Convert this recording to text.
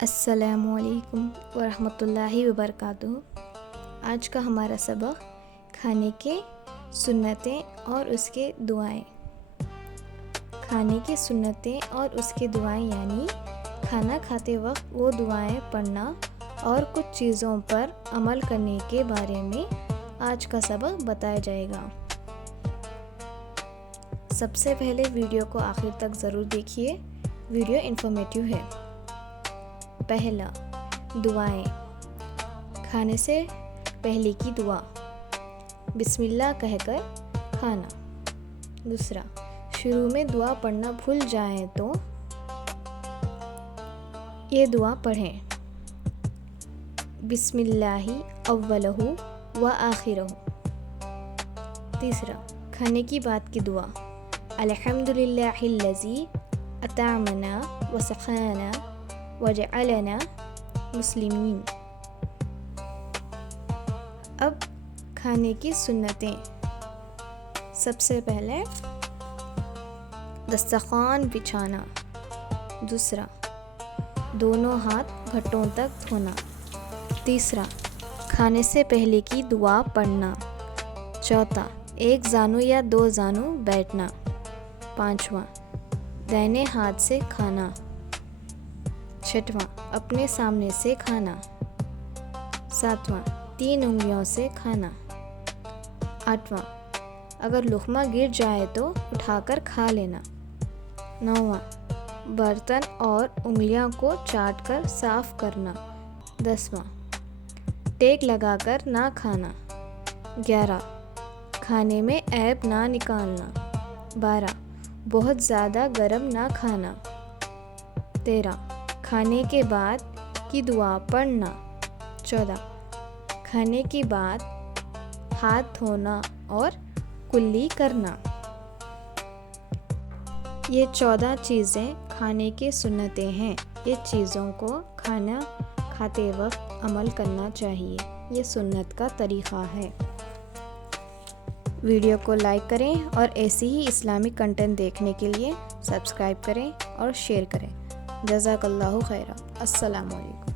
السلام علیکم ورحمۃ اللہ وبرکاتہ۔ آج کا ہمارا سبق کھانے کے سنتیں اور اس کے دعائیں۔ کھانے کی سنتیں اور اس کے دعائیں یعنی کھانا کھاتے وقت وہ دعائیں پڑھنا اور کچھ چیزوں پر عمل کرنے کے بارے میں آج کا سبق بتایا جائے گا۔ سب سے پہلے ویڈیو کو آخر تک ضرور دیکھیے، ویڈیو انفارمیٹیو ہے۔ پہلا، دعائیں۔ کھانے سے پہلے کی دعا، بسم اللہ کہہ کر کھانا۔ دوسرا، شروع میں دعا پڑھنا بھول جائیں تو یہ دعا پڑھیں، بسم اللہ اولہ و آخرہ۔ تیسرا، کھانے کی بعد کی دعا، الحمد للہ الذی اطعمنا وسقانا وجعلنا مسلمین۔ اب کھانے کی سنتیں۔ سب سے پہلے دسترخوان بچھانا۔ دوسرا، دونوں ہاتھ گھٹوں تک دھونا۔ تیسرا، کھانے سے پہلے کی دعا پڑھنا۔ چوتھا، ایک زانو یا دو زانو بیٹھنا۔ پانچواں، دائیں ہاتھ سے کھانا۔ چھٹواں، اپنے سامنے سے کھانا۔ ساتواں، 3 انگلیوں سے کھانا۔ آٹھواں، اگر لقمہ گر جائے تو اٹھا کر کھا لینا۔ نواں، برتن اور انگلیاں کو چاٹ کر صاف کرنا۔ 10واں، ٹیک لگا کر نہ کھانا۔ 11، کھانے میں عیب نہ نکالنا۔ 12، بہت زیادہ گرم نہ کھانا۔ 13، کھانے کے بعد کی دعا پڑھنا۔ 14، کھانے کے بعد ہاتھ دھونا اور کلی کرنا۔ یہ 14 چیزیں کھانے کی سنتیں ہیں۔ یہ چیزوں کو کھانا کھاتے وقت عمل کرنا چاہیے، یہ سنت کا طریقہ ہے۔ ویڈیو کو لائک کریں اور ایسی ہی اسلامک کنٹینٹ دیکھنے کے لیے سبسکرائب کریں اور شیئر کریں۔ جزاک اللہ خیرا۔ السلام علیکم۔